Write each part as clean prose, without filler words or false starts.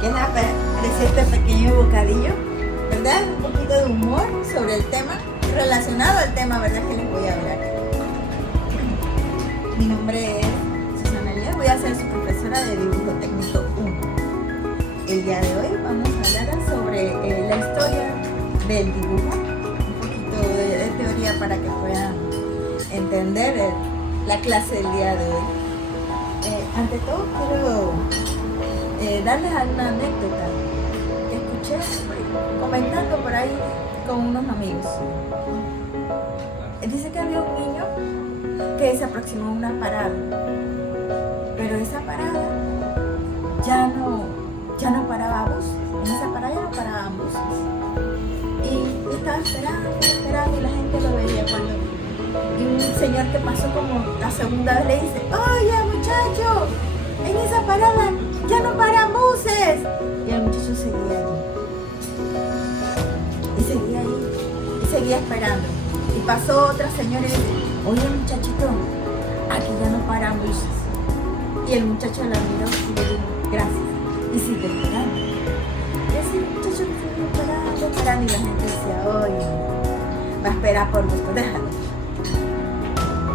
¿Qué les pareció este pequeño bocadillo? ¿Verdad? Un poquito de humor sobre el tema, relacionado al tema, ¿verdad? Que les voy a hablar. Mi nombre es Susana Elías, voy a ser su profesora de dibujo técnico 1. El día de hoy vamos a hablar sobre la historia del dibujo, un poquito de teoría para que puedan entender la clase del día de hoy. Ante todo quiero darles una anécdota que escuché comentando por ahí con unos amigos. Dice que había un niño que se aproximó a una parada, pero esa parada ya no paraba buses. En esa parada ya no paraban buses. Y estaba esperando y la gente lo veía y un señor que pasó como la segunda vez le dice: oye muchacho, en esa parada ya no paran buses. Y el muchacho seguía allí. Y seguía ahí. Y seguía esperando. Y pasó otra señora y dice: oye muchachito, aquí ya no paran buses. Y el muchacho la miró y le dijo: gracias. Y sigue esperando. Y así el muchacho siguió esperando. Y la gente decía: oye, va a esperar por gusto, déjalo.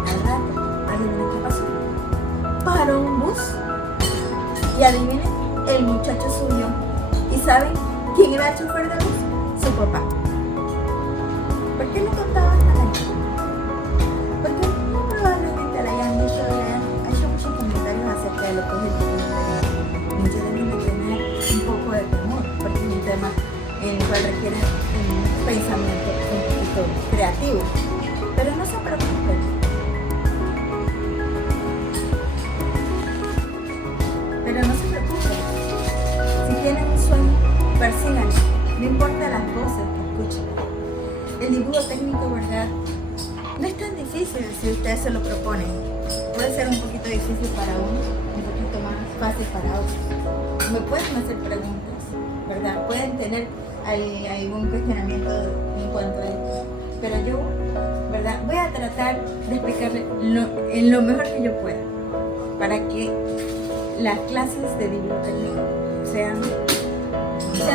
Al rato, adivinen qué pasó. Paró un bus. Y adivinen, el muchacho subió. ¿Y saben quién era el chofer del bus? Su papá. ¿Por qué le contaba esta anécdota? Porque muy probablemente le hayan hecho muchos comentarios acerca de lo que es el dibujo. Muchos deben de tener un poco de temor, porque es un tema en el cual requiere un pensamiento un poquito creativo. Pero no se preocupen. Pero no se preocupen. Si tienen un sueño, persíganlo. no importa las voces que escuchen. El dibujo técnico, ¿verdad? No es tan difícil si ustedes se lo proponen. Puede ser un poquito difícil para unos, un poquito más fácil para otros. Me pueden hacer preguntas, ¿verdad? Pueden tener algún cuestionamiento en cuanto a esto. Pero yo, ¿verdad? Voy a tratar de explicarle en lo mejor que yo pueda para que las clases de dibujo técnico sean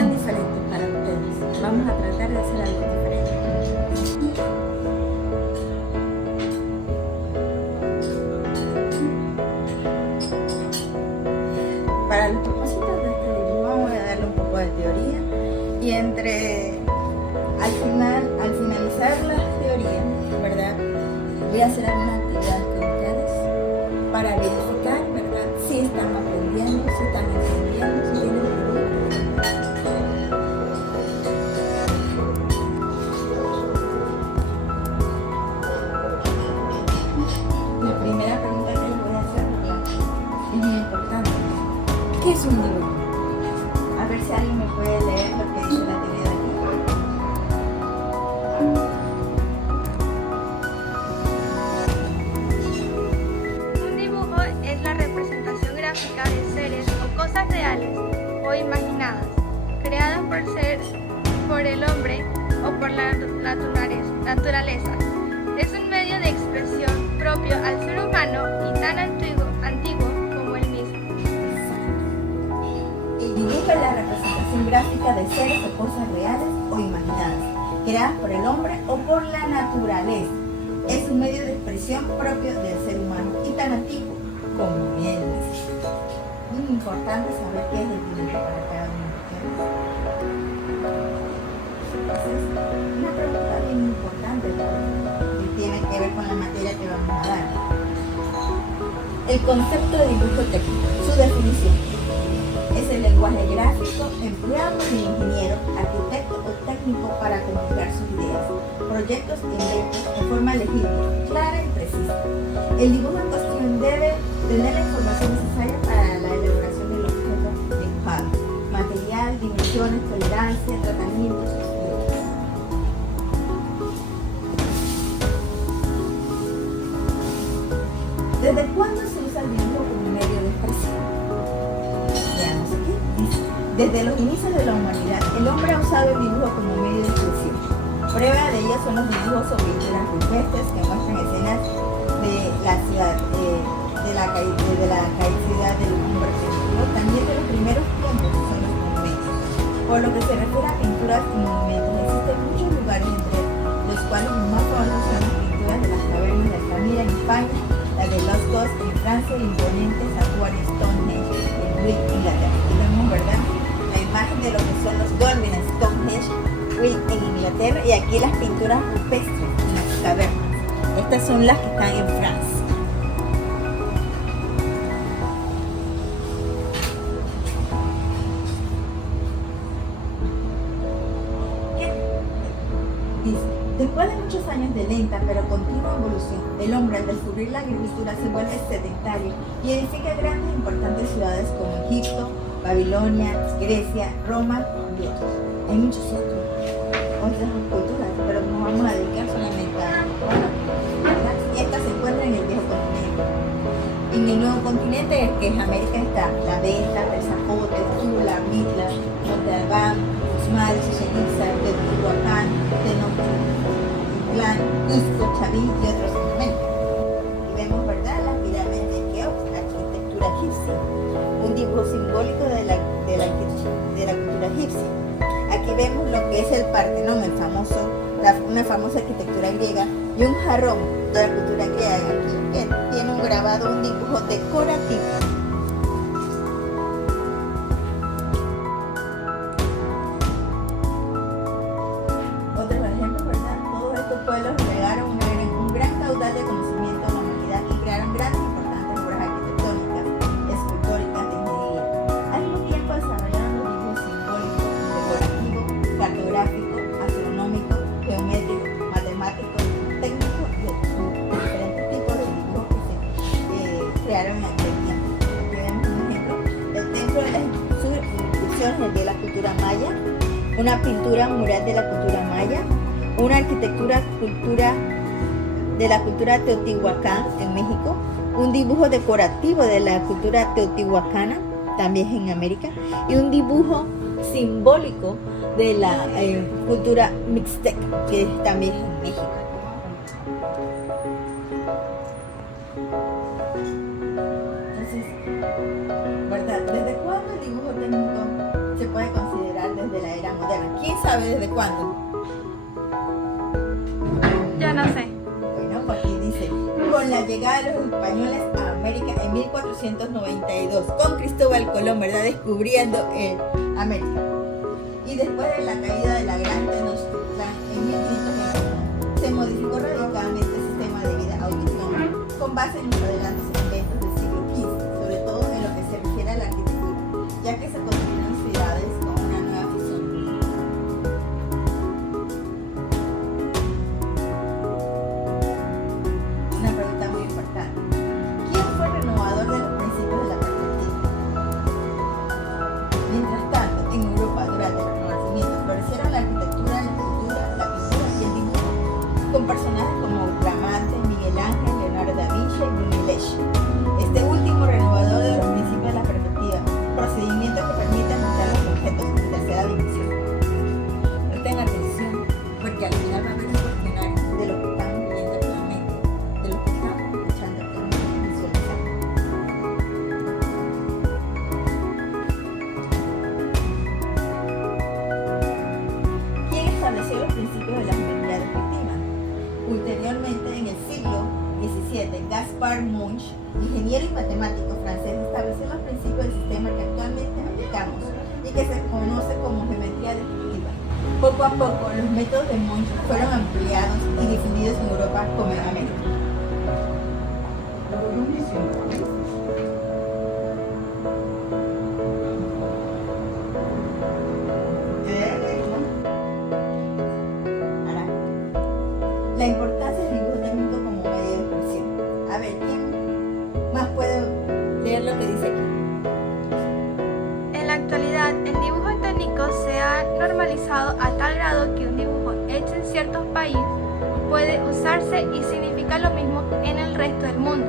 diferentes para ustedes. Vamos a tratar de hacer algo diferente. Para los propósitos de este dibujo vamos a darle un poco de teoría y al finalizar la teoría, ¿verdad? Voy a hacer algunas actividades con ustedes para verificar, ¿verdad? Si están aprendiendo, si están entendiendo, si tienen dudas. La primera pregunta que les voy a hacer, ¿verdad? Es muy importante. ¿Qué es un dibujo? A ver si alguien me puede leer lo que dice la teoría de aquí. Un dibujo es la representación gráfica de seres o cosas reales o imaginadas, creadas por el hombre o por la naturaleza. Es un medio de expresión propio al ser humano y tan antiguo como él mismo. El dibujo es la representación gráfica de seres o cosas reales o imaginadas, creadas por el hombre o por la naturaleza. Es un medio de expresión propio del ser humano y tan antiguo como él mismo. Es muy importante saber qué es el dibujo para cada uno de ustedes. Entonces, una pregunta bien importante que tiene que ver con la materia que vamos a dar. El concepto de dibujo técnico, su definición. Es el lenguaje gráfico empleado por el ingeniero, arquitecto o técnico para comunicar sus ideas, proyectos e inventos de forma legible, clara y precisa. El dibujo en cuestión debe tener la información necesaria para la elaboración del objeto dibujado, material, dimensiones, tolerancia, tratamientos, etc. ¿Desde cuándo se usa el dibujo como medio de expresión? Veamos aquí. Dice, desde los inicios de la humanidad, el hombre ha usado el dibujo como medio de expresión. Prueba de ello son los dibujos o pinturas rupestres que muestran escenas de la ciudad, de la caída del hombre primitivo, también de los primeros tiempos, que son los monumentos. Por lo que se refiere a pinturas y monumentos, existen muchos lugares entre los cuales los más famosos son las pinturas de las cavernas de Altamira en España, la de Lascaux en Francia, el imponente santuario Stonehenge en Wick, Inglaterra. Aquí vemos, ¿verdad?, la imagen de lo que son los dolmens Stonehenge, Wick en Inglaterra, y aquí las pinturas rupestres en las cavernas. Estas son las que están en Francia. Dice, después de muchos años de lenta pero continua evolución, el hombre al descubrir la agricultura se vuelve sedentario y edifica grandes e importantes ciudades como Egipto, Babilonia, Grecia, Roma y otros. Hay muchos otras culturas, pero nos vamos a dedicar solamente a Roma, ¿verdad? Y esta se encuentra en el viejo continente. En el nuevo continente, que es América, está La Venta, El Zapote, Tula, Mitla, Monte Albán, Uxmal, Chichén Itzá, Teotihuacán, Tenochtitlán, Cusco, Chavín y otros elementos. Y vemos, ¿verdad?, las pirámides de Keops, arquitectura egipcia, un dibujo simbólico de la cultura egipcia. Aquí vemos lo que es el Partenón, una famosa arquitectura griega, y un jarrón de la cultura griega, aquí, que tiene un grabado, un dibujo decorativo. Otros ejemplos, ¿verdad? Todos estos pueblos legaron un gran caudal de conocimiento a la humanidad y crearon grandes e importantes obras arquitectónicas, escultóricas, de ingeniería. Al mismo tiempo desarrollaron los dibujos simbólicos, decorativos, cartográficos, astronómicos, geométricos, matemáticos, técnicos y otros diferentes tipos de dibujos que se crearon en aquel tiempo. una pintura mural de la cultura maya, una arquitectura de la cultura teotihuacán en México, un dibujo decorativo de la cultura teotihuacana, también en América, y un dibujo simbólico de la cultura mixteca, que es también en México. Entonces, ¿verdad? ¿Desde cuándo el dibujo técnico se puede considerar desde la era moderna? ¿Quién sabe desde cuándo? Yo no sé. Bueno, pues aquí dice, con la llegada de los españoles a América en 1492, con Cristóbal Colón, ¿verdad? Descubriendo América. Y después de la caída de la Gran Tenochtitlán en 1521, se modificó radicalmente el sistema de vida autónomo con base en los adelantos e inventos del siglo XV, sobre todo en lo que se refiere a la arquitectura, ya que se construyeron ciudades con una nueva fisonomía. Una pregunta muy importante. ¿Quién fue el renovador de los principios de la perspectiva? Mientras tanto, en Europa, durante el Renacimiento, florecieron la arquitectura, la escultura, la pintura y el dibujo, con personajes como Bramante, Miguel Ángel, Leonardo da Vinci y Brunelleschi. Este último renovador de los principios de la perspectiva, procedimiento que permite mostrar los objetos en tercera dimensión. Presten atención, porque al final va a haber un cuestionario de lo que estamos viendo actualmente, de lo que estamos escuchando actualmente, visualizando. ¿Quién estableció los principios de la geometría descriptiva? Ulteriormente, en el siglo XVII, Gaspard Monge, ingeniero y matemático francés, estableció los principios del sistema que actualmente aplicamos y que se conoce como geometría descriptiva. Poco a poco, los métodos de Monge fueron ampliados y difundidos en Europa como en América. Ahora, la importancia del dibujo técnico como medio de expresión. A ver, ¿quién más puede leer lo que dice aquí? En la actualidad, el dibujo técnico se ha normalizado a tal grado que un dibujo hecho en ciertos países puede usarse y significa lo mismo en el resto del mundo.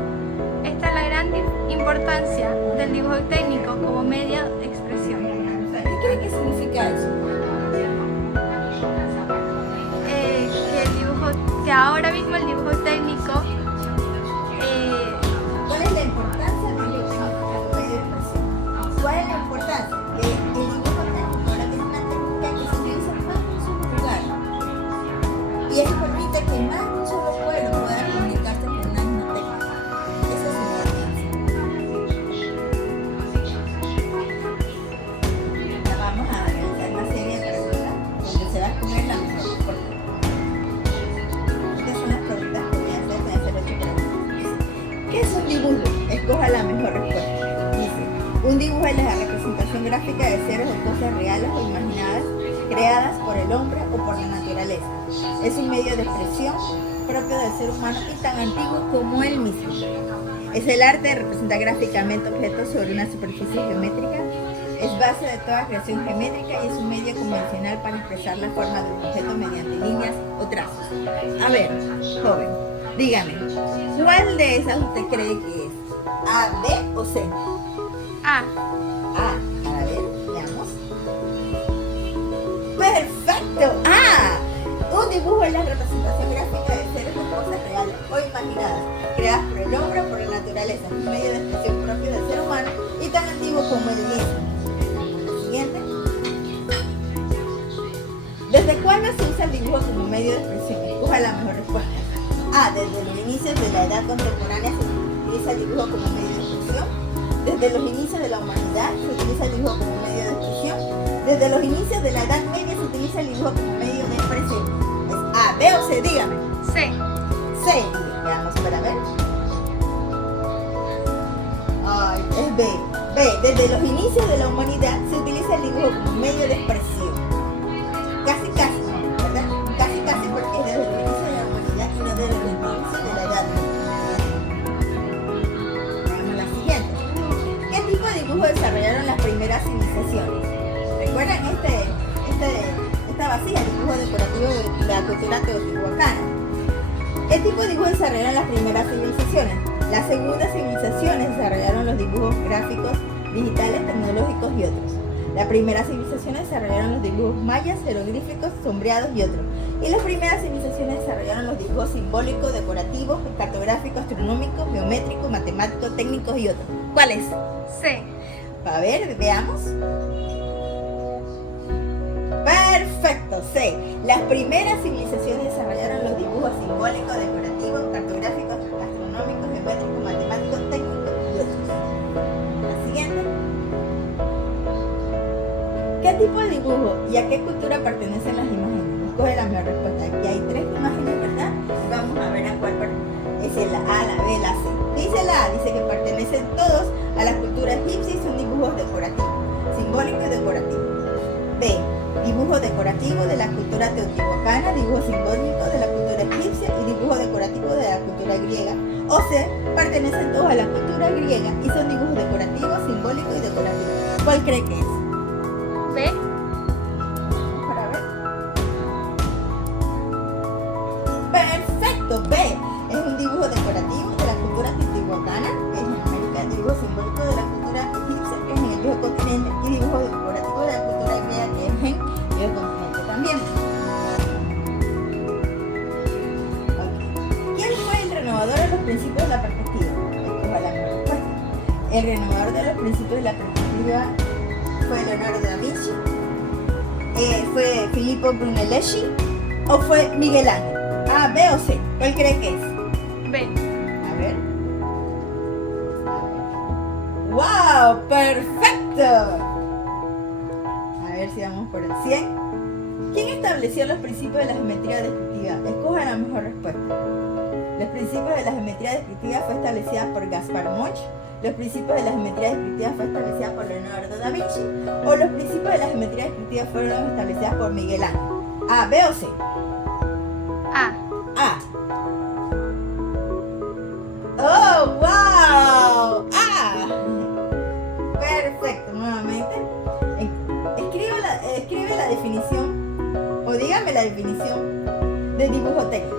Esta es la gran importancia del dibujo técnico como medio de expresión. O sea, ¿qué cree que significa eso? Que ahora mismo el dibujo técnico ¿Cuál es la importancia del dibujo técnico como medio de expresión? ¿Cuál es la importancia? Que el dibujo técnico ahora tiene una técnica que se utiliza más en un solo lugar. Y eso permite que más de un solo pueblo pueda comunicarse con una misma técnica. Esa es su importancia. Ya vamos a realizar una serie de preguntas donde se va a escoger la mejor respuesta. Estas son las preguntas que voy a hacer, voy a hacer 8 preguntas. ¿Qué es un dibujo? Escoja la mejor respuesta. Dice, un dibujo es la representación gráfica de seres o cosas reales o imaginadas, creadas por el hombre o por la naturaleza. Es un medio de expresión propio del ser humano y tan antiguo como él mismo. Es el arte de representar gráficamente objetos sobre una superficie geométrica. Es base de toda creación geométrica y es un medio convencional para expresar la forma de un objeto mediante líneas o trazos. A ver, joven, dígame, ¿cuál de esas usted cree que es? ¿A, B o C? A. A ver, veamos. ¡Perfecto! ¡Ah! Un dibujo es la representación gráfica de seres o cosas reales o imaginadas, creadas por el hombre o por la naturaleza, un medio de expresión propio del ser humano y tan antiguo como el mismo. Siguiente. ¿Desde cuándo se usa el dibujo como medio de expresión? Escoja la mejor respuesta. A. Desde los inicios de la edad contemporánea se utiliza el dibujo como medio de expresión. Desde los inicios de la humanidad se utiliza el dibujo como medio de expresión. Desde los inicios de la Edad Media se utiliza el dibujo como medio de expresión. ¿Es A, B o C? Dígame. C. C. Veamos para ver. Ay, es B. B. Desde los inicios de la humanidad se utiliza el dibujo como medio de expresión. Casi, ¿verdad? Casi porque es desde los inicios de la humanidad y no desde los inicios de la Edad Media. Veamos la siguiente. ¿Qué tipo de dibujo desarrollaron las primeras civilizaciones? ¿Recuerdan este cultura teotihuacana. ¿Qué tipo de dibujos desarrollaron las primeras civilizaciones? Las segundas civilizaciones desarrollaron los dibujos gráficos, digitales, tecnológicos y otros. Las primeras civilizaciones desarrollaron los dibujos mayas, jeroglíficos, sombreados y otros. Y las primeras civilizaciones desarrollaron los dibujos simbólicos, decorativos, cartográficos, astronómicos, geométricos, matemáticos, técnicos y otros. ¿Cuáles? C. A ver, veamos. Perfecto, C. Las primeras civilizaciones desarrollaron los dibujos simbólicos, decorativos, cartográficos, astronómicos, geométricos, matemáticos, técnicos y otros. La siguiente. ¿Qué tipo de dibujo y a qué cultura pertenecen las imágenes? Escoge la mejor respuesta. Aquí hay 3 imágenes, ¿verdad? Y vamos a ver a cuál pertenece, la A, la B, la C. Dice la A, dice que pertenecen todos a la cultura egipcia y son dibujos decorativos, simbólicos y decorativos. B, dibujo decorativo de la cultura teotihuacana, dibujo simbólico de la cultura egipcia y dibujo decorativo de la cultura griega. O C, pertenecen todos a la cultura griega y son dibujos decorativos, simbólicos y decorativos. ¿Cuál cree que es? B. Para ver. Perfecto, B. Es un dibujo decorativo de la cultura teotihuacana, que es en América, dibujo simbólico de la cultura egipcia, que es en el viejo continente, y dibujo decorativo de la cultura griega, que es en el viejo continente también. Okay. ¿Quién fue el renovador de los principios de la perspectiva? Escoja la mejor respuesta. El renovador de los principios de la perspectiva fue Leonardo da Vinci, fue Filippo Brunelleschi o fue Miguel Ángel. A, B o C. ¿Cuál cree que es? B. A ver. ¡Wow! ¡Perfecto! A ver si vamos por el 100. ¿Quién estableció los principios de la geometría descriptiva? Escoja la mejor respuesta. Los principios de la geometría descriptiva fue establecida por Gaspar Monge. Los principios de la geometría descriptiva fue establecida por Leonardo da Vinci. O los principios de la geometría descriptiva fueron establecidas por Miguel Ángel. A, B o C. A. A. ¡Oh, wow! ¡Ah! Perfecto, nuevamente. Escribe la definición, o dígame la definición de dibujo técnico.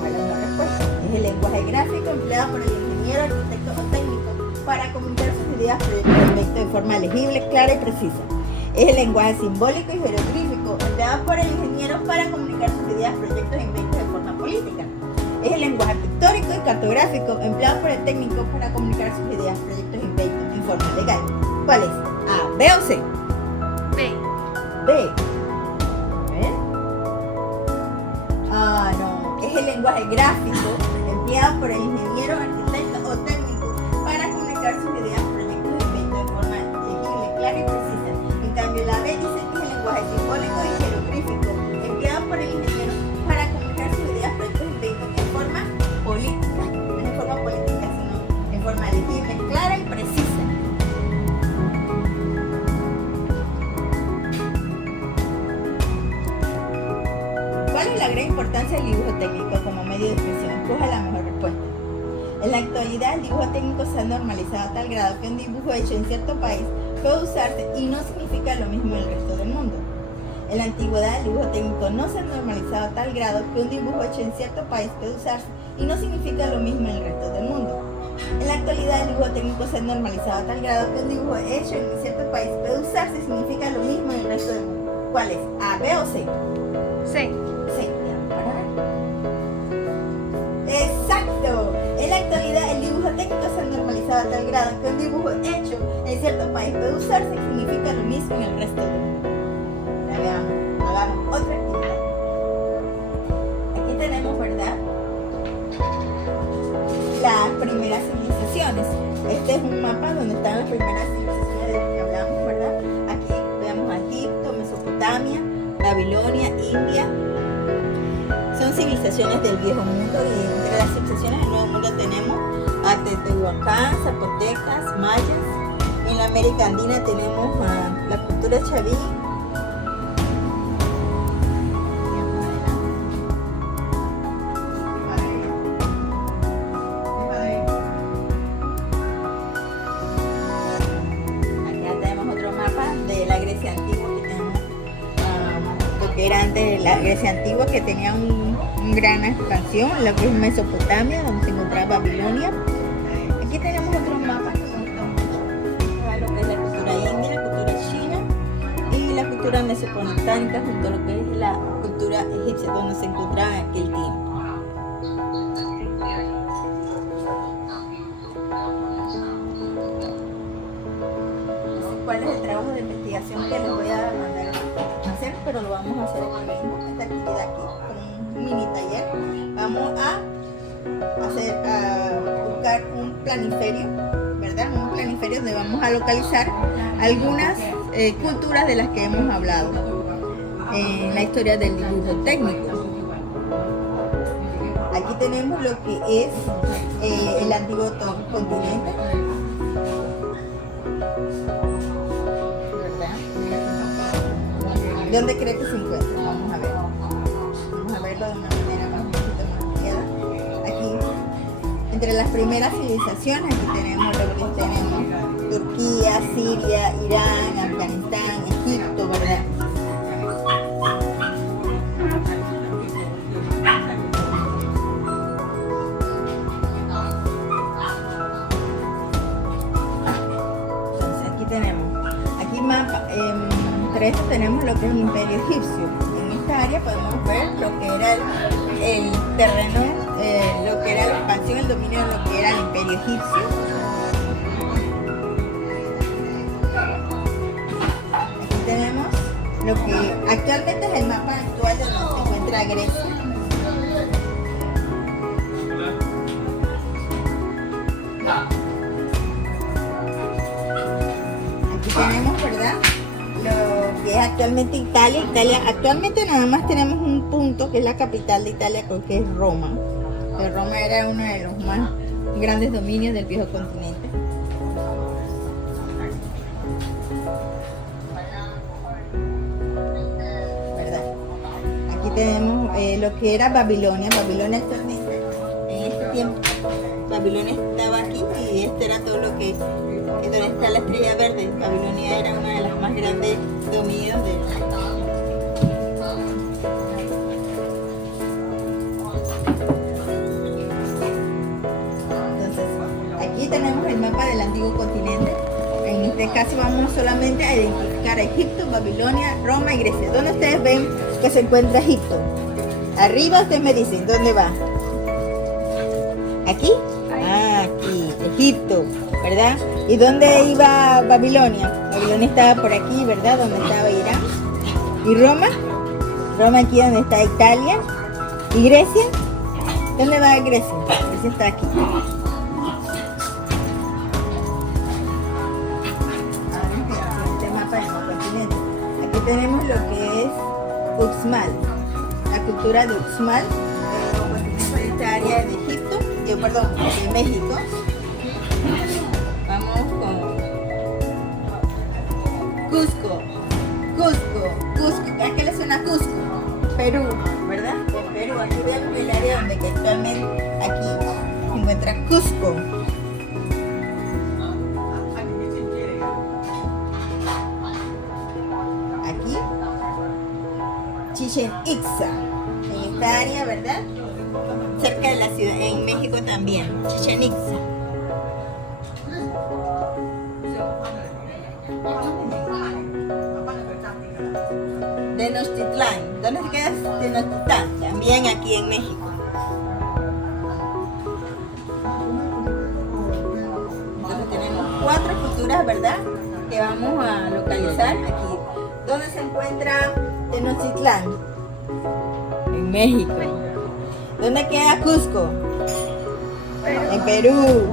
¿Cuál es la respuesta? Es el lenguaje gráfico empleado por el ingeniero, arquitecto o técnico para comunicar sus ideas, proyectos y inventos de forma legible, clara y precisa. Es el lenguaje simbólico y jeroglífico empleado por el ingeniero para comunicar sus ideas, proyectos e inventos de forma política. Es el lenguaje pictórico y cartográfico empleado por el técnico para comunicar sus ideas, proyectos e inventos en forma legal. ¿Cuál es? A, B o C. B. B. ¿Ven? Ah, no. Es el lenguaje gráfico empleado por el ingeniero, arquitecto o técnico para comunicar sus ideas, proyectos e inventos de forma legible, clara y precisa. En cambio, la B dice que es el lenguaje simbólico y jeroglífico empleado por el ingeniero para comunicar sus ideas, proyectos e inventos en forma política. No en forma política, sino en forma legible, clara y precisa. ¿Cuál es la gran importancia del dibujo técnico como medio de expresión? Escoja la mejor respuesta. En la actualidad, el dibujo técnico se ha normalizado a tal grado que un dibujo hecho en cierto país puede usarse y no significa lo mismo en el resto del mundo. En la antigüedad, el dibujo técnico no se ha normalizado a tal grado que un dibujo hecho en cierto país puede usarse y no significa lo mismo en el resto del mundo. En la actualidad, el dibujo técnico se ha normalizado a tal grado que un dibujo hecho en cierto país puede usarse y significa lo mismo en el resto del mundo. ¿Cuál es? ¿A, B o C? C. Sí, para ver. Exacto. En la actualidad el dibujo técnico se ha normalizado a tal grado que un dibujo hecho en cierto país puede usarse y significa lo mismo en el resto del mundo. Ya veamos, hagamos otra actividad. Aquí tenemos, ¿verdad?, las primeras civilizaciones. Este es un mapa donde están las primeras civilizaciones de las que hablamos, ¿verdad? Aquí vemos a Egipto, Mesopotamia, Babilonia, India. Son civilizaciones del viejo mundo y entre las civilizaciones del nuevo mundo tenemos a Teotihuacán, zapotecas, mayas. En la América Andina tenemos a la cultura chaví. Acá tenemos otro mapa de la Grecia antigua que tenemos lo que que era antes de la Grecia antigua, que tenía una gran expansión, lo que es Mesopotamia, donde se encontraba Babilonia. Aquí tenemos otros mapas que nos gustan mucho, lo que es la cultura india, la cultura china y la cultura mesopotámica, junto a lo que es la cultura egipcia, donde se encontraba en aquel tiempo. ¿Cuál es el trabajo de investigación que les voy a mandar a hacer? Pero lo vamos a hacer aquí mismo, esta actividad aquí, con un mini taller. Vamos a buscar un planiferio, ¿verdad? Un planiferio donde vamos a localizar algunas culturas de las que hemos hablado en la historia del dibujo técnico. Aquí tenemos lo que es el antiguo continente. ¿Dónde cree que se encuentra? Vamos a ver. Vamos a verlo de una manera más clara. Aquí, entre las primeras civilizaciones, aquí tenemos lo que tenemos: Turquía, Siria, Irán, Afganistán, Egipto, ¿verdad? Entonces aquí tenemos, aquí mapa. Entre esto tenemos lo que es el Imperio Egipcio. En esta área podemos ver lo que era el terreno, lo que era la expansión, el dominio de lo que era el Imperio Egipcio. Aquí tenemos lo que actualmente es el mapa actual de donde se encuentra Grecia. Aquí tenemos, ¿verdad?, lo que es actualmente Italia. Actualmente nada más tenemos un punto que es la capital de Italia, creo que es Roma. Pero Roma era uno de los más grandes dominios del viejo continente. ¿Verdad? Aquí tenemos lo que era Babilonia. Babilonia actualmente, en este tiempo, Babilonia estaba aquí y este era todo lo que es donde está la estrella verde. Babilonia era una de las más grandes dominios de Entonces, aquí tenemos el mapa del antiguo continente. En este caso vamos solamente a identificar a Egipto, Babilonia, Roma y Grecia. ¿Dónde ustedes ven que se encuentra Egipto? Arriba ustedes me dicen, ¿dónde va? ¿Aquí? Ah, aquí, Egipto, ¿verdad? ¿Y dónde iba Babilonia? Babilonia estaba por aquí, ¿verdad? Donde estaba Irán. ¿Y Roma? Roma aquí donde está Italia. ¿Y Grecia? ¿Dónde va Grecia? Grecia está aquí. Este mapa del continente. Aquí tenemos lo que es Uxmal, la cultura de Uxmal, de esta área de Egipto, de México. Vamos con Cusco. ¿A qué le suena Cusco? Perú, ¿verdad? En Perú, aquí vemos el área donde actualmente aquí se encuentra Cusco. Aquí, Chichén Itzá, en esta área, ¿verdad? Cerca de la ciudad, en México también, Chichén Itzá. Tenochtitlán. ¿Dónde se queda Tenochtitlán? También aquí en México. Entonces tenemos 4 culturas, ¿verdad?, que vamos a localizar aquí. ¿Dónde se encuentra Tenochtitlán? En México. ¿Dónde queda Cusco? En Perú.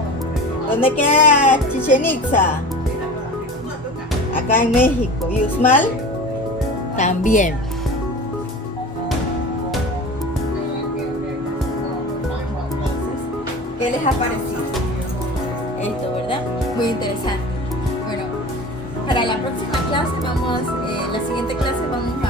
¿Dónde queda Chichén Itzá? Acá en México. ¿Y Uxmal? También. ¿Qué les ha parecido esto, verdad? Muy interesante. Bueno, para la próxima clase la siguiente clase vamos a